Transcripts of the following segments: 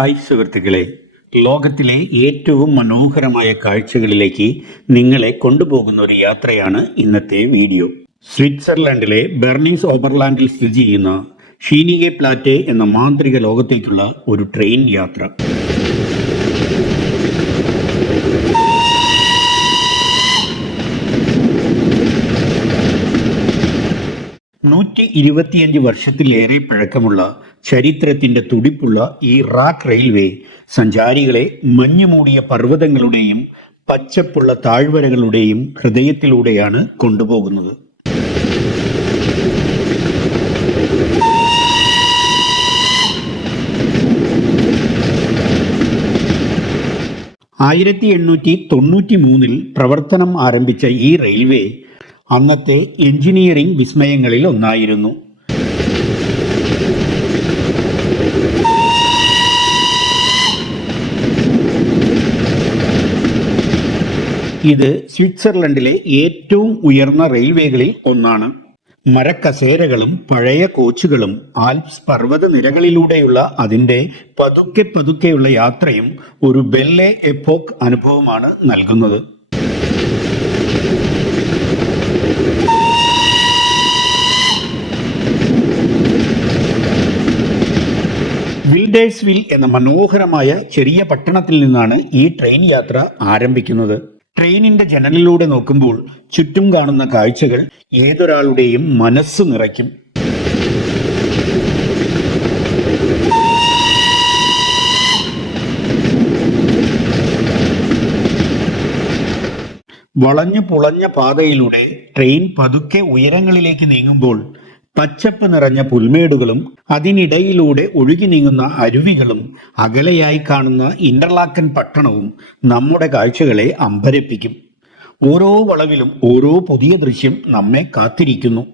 Hi സുഹൃത്തുക്കളെ, ലോകത്തിലെ ഏറ്റവും മനോഹരമായ കാഴ്ചകളിലേക്ക് നിങ്ങളെ കൊണ്ടുപോകുന്ന ഒരു യാത്രയാണ് ഇന്നത്തെ വീഡിയോ. സ്വിറ്റ്സർലൻഡിലെ ബെർണീസ് ഓബർലാൻഡിൽ സ്ഥിതി ചെയ്യുന്ന ഷീനിഗെ പ്ലാറ്റെ എന്ന മാന്ത്രിക ലോകത്തേക്കുള്ള ഒരു ട്രെയിൻ യാത്ര. 125 വർഷത്തിലേറെ പഴക്കമുള്ള ചരിത്രത്തിന്റെ തുടിപ്പുള്ള ഈ റാക്ക് റെയിൽവേ സഞ്ചാരികളെ മഞ്ഞുമൂടിയ പർവ്വതങ്ങളുടെയും പച്ചപ്പുള്ള താഴ്വരകളുടെയും ഹൃദയത്തിലൂടെയാണ് കൊണ്ടുപോകുന്നത്. ആയിരത്തി 1893 പ്രവർത്തനം ആരംഭിച്ച ഈ റെയിൽവേ അന്നത്തെ എഞ്ചിനീയറിംഗ് വിസ്മയങ്ങളിൽ ഒന്നായിരുന്നു. ഇത് സ്വിറ്റ്സർലൻഡിലെ ഏറ്റവും ഉയർന്ന റെയിൽവേകളിൽ ഒന്നാണ്. മരക്കസേരകളും പഴയ കോച്ചുകളും ആൽപ്സ് പർവ്വത നിരകളിലൂടെയുള്ള അതിൻ്റെ പതുക്കെ പതുക്കെയുള്ള യാത്രയും ഒരു ബെല്ലെ എപ്പോക്ക് അനുഭവമാണ് നൽകുന്നത്. വിൽഡേഴ്സ്വിൽ എന്ന മനോഹരമായ ചെറിയ പട്ടണത്തിൽ നിന്നാണ് ഈ ട്രെയിൻ യാത്ര ആരംഭിക്കുന്നത്. ട്രെയിനിന്റെ ജനലിലൂടെ നോക്കുമ്പോൾ ചുറ്റും കാണുന്ന കാഴ്ചകൾ ഏതൊരാളുടെയും മനസ്സ് നിറയ്ക്കും. വളഞ്ഞു പുളഞ്ഞ പാതയിലൂടെ ട്രെയിൻ പതുക്കെ ഉയരങ്ങളിലേക്ക് നീങ്ങുമ്പോൾ പച്ചപ്പ് നിറഞ്ഞ പുൽമേടുകളും അതിനിടയിലൂടെ ഒഴുകി നീങ്ങുന്ന അരുവികളും അകലെയായി കാണുന്ന ഇന്റർലാക്കൻ പട്ടണവും നമ്മുടെ കാഴ്ചകളെ അമ്പരപ്പിക്കും. ഓരോ വളവിലും ഓരോ പുതിയ ദൃശ്യം നമ്മെ കാത്തിരിക്കുന്നു.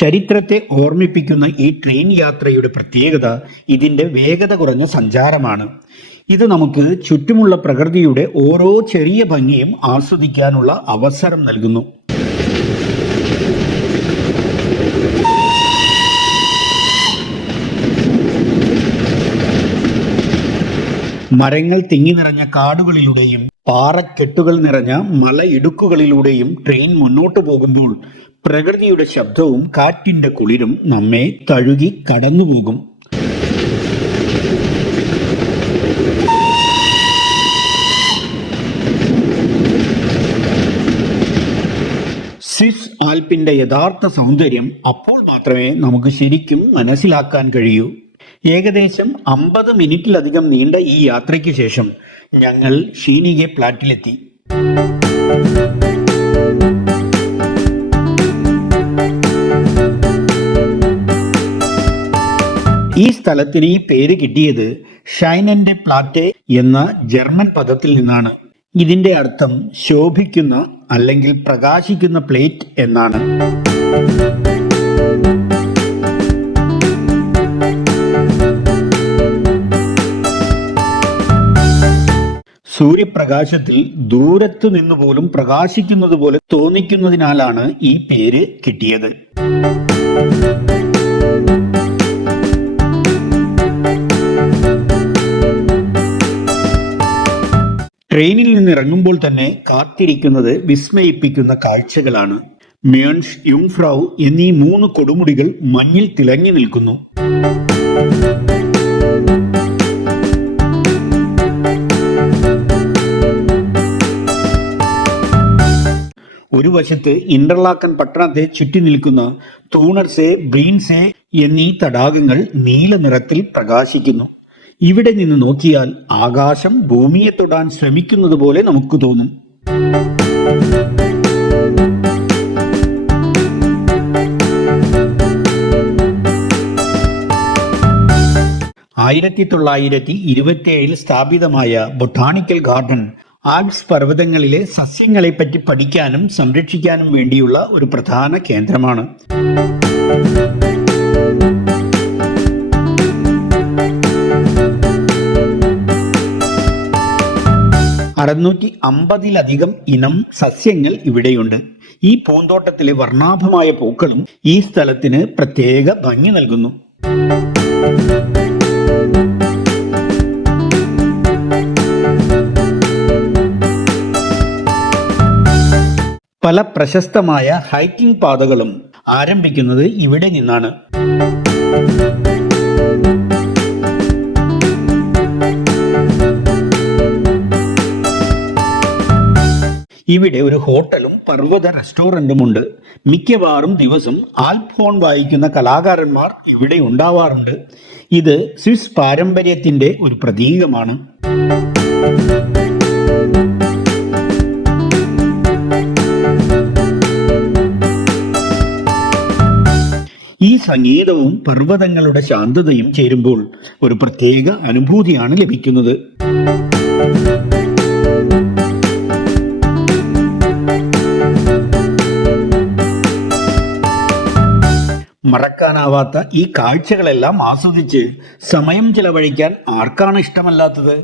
ചരിത്രത്തെ ഓർമ്മിപ്പിക്കുന്ന ഈ ട്രെയിൻ യാത്രയുടെ പ്രത്യേകത ഇതിന്റെ വേഗത കുറഞ്ഞ സഞ്ചാരമാണ്. ഇത് നമുക്ക് ചുറ്റുമുള്ള പ്രകൃതിയുടെ ഓരോ ചെറിയ ഭംഗിയും ആസ്വദിക്കാനുള്ള അവസരം നൽകുന്നു. മരങ്ങൾ തിങ്ങി നിറഞ്ഞ കാടുകളിലൂടെയും പാറക്കെട്ടുകൾ നിറഞ്ഞ മലയിടുക്കുകളിലൂടെയും ട്രെയിൻ മുന്നോട്ടു പോകുമ്പോൾ പ്രകൃതിയുടെ ശബ്ദവും കാറ്റിന്റെ കുളിരും നമ്മെ തഴുകി കടന്നുപോകും. സ്വിസ് ആൽപ്പിന്റെ യഥാർത്ഥ സൗന്ദര്യം അപ്പോൾ മാത്രമേ നമുക്ക് ശരിക്കും മനസ്സിലാക്കാൻ കഴിയൂ. ഏകദേശം 50 മിനിറ്റിലധികം നീണ്ട ഈ യാത്രയ്ക്ക് ശേഷം ഞങ്ങൾ ഷീനിഗെ പ്ലാറ്റിലെത്തി. ഈ സ്ഥലത്തിന് ഈ പേര് കിട്ടിയത് ഷൈനന്റെ പ്ലാറ്റെ എന്ന ജർമ്മൻ പദത്തിൽ നിന്നാണ്. ഇതിന്റെ അർത്ഥം ശോഭിക്കുന്ന അല്ലെങ്കിൽ പ്രകാശിക്കുന്ന പ്ലേറ്റ് എന്നാണ്. സൂര്യപ്രകാശത്തിൽ ദൂരത്തു നിന്ന് പോലും പ്രകാശിക്കുന്നത് പോലെ തോന്നിക്കുന്നതിനാലാണ് ഈ പേര് കിട്ടിയത്. ട്രെയിനിൽ നിന്ന് ഇറങ്ങുമ്പോൾ തന്നെ കാത്തിരിക്കുന്നത് വിസ്മയിപ്പിക്കുന്ന കാഴ്ചകളാണ്. മ്യൂൺഷ്, യുങ്ഫ്രൗ എന്നീ 3 കൊടുമുടികൾ മഞ്ഞിൽ തിളങ്ങി നിൽക്കുന്നു. ഒരു വശത്ത് ഇന്റർലാക്കൻ പട്ടണത്തെ ചുറ്റി നിൽക്കുന്ന തൂണർസെ, ബ്രീൻസെ എന്നീ തടാകങ്ങൾ നീല നിറത്തിൽ പ്രകാശിക്കുന്നു. ഇവിടെ നിന്ന് നോക്കിയാൽ ആകാശം ഭൂമിയെ തൊടാൻ ശ്രമിക്കുന്നത് പോലെ നമുക്ക് തോന്നും. ആയിരത്തി 1927 സ്ഥാപിതമായ ബൊട്ടാണിക്കൽ ഗാർഡൻ ആൽപ്സ് പർവ്വതങ്ങളിലെ സസ്യങ്ങളെപ്പറ്റി പഠിക്കാനും സംരക്ഷിക്കാനും വേണ്ടിയുള്ള ഒരു പ്രധാന കേന്ദ്രമാണ്. 650-ലധികം ഇനം സസ്യങ്ങൾ ഇവിടെയുണ്ട്. ഈ പൂന്തോട്ടത്തിലെ വർണ്ണാഭമായ പൂക്കളും ഈ സ്ഥലത്തിന് പ്രത്യേക ഭംഗി നൽകുന്നു. പല പ്രശസ്തമായ ഹൈക്കിംഗ് പാതകളും ആരംഭിക്കുന്നത് ഇവിടെ നിന്നാണ്. ഇവിടെ ഒരു ഹോട്ടലും പർവ്വത റെസ്റ്റോറന്റുമുണ്ട്. മിക്കവാറും ദിവസം ആൽപ്പ് ഹോൺ വായിക്കുന്ന കലാകാരന്മാർ ഇവിടെ ഉണ്ടാവാറുണ്ട്. ഇത് സ്വിസ് പാരമ്പര്യത്തിന്റെ ഒരു പ്രതീകമാണ്. ഈ സംഗീതവും പർവ്വതങ്ങളുടെ ശാന്തതയും ചേരുമ്പോൾ ഒരു പ്രത്യേക അനുഭൂതിയാണ് ലഭിക്കുന്നത്. മറക്കാനാവാത്ത ഈ കാഴ്ചകളെല്ലാം ആസ്വദിച്ച് സമയം ചെലവഴിക്കാൻ ആർക്കാണ് ഇഷ്ടമല്ലാത്തത്?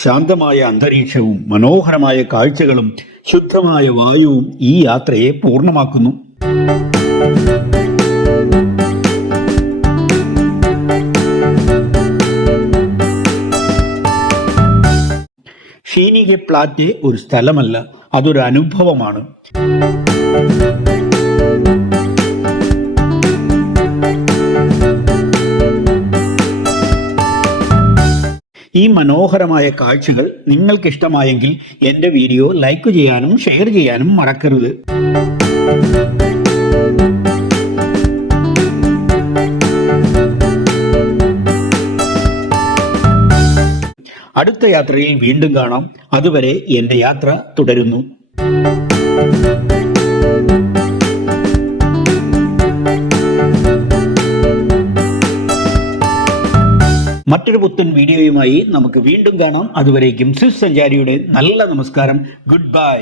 ശാന്തമായ അന്തരീക്ഷവും മനോഹരമായ കാഴ്ചകളും ശുദ്ധമായ വായുവും ഈ യാത്രയെ പൂർണ്ണമാക്കുന്നു. ഷീനിഗെ പ്ലാറ്റെ ഒരു സ്ഥലമല്ല, അതൊരു അനുഭവമാണ്. ഈ മനോഹരമായ കാഴ്ചകൾ നിങ്ങൾക്ക് ഇഷ്ടമായെങ്കിൽ എൻ്റെ വീഡിയോ ലൈക്ക് ചെയ്യാനും ഷെയർ ചെയ്യാനും മറക്കരുത്. അടുത്ത യാത്രയിൽ വീണ്ടും കാണാം. അതുവരെ എൻ്റെ യാത്ര തുടരുന്നു. മറ്റൊരു പുത്തൻ വീഡിയോയുമായി നമുക്ക് വീണ്ടും കാണാം. അതുവരേക്കും സ്വിസ് സഞ്ചാരിയുടെ നല്ല നമസ്കാരം. Good bye.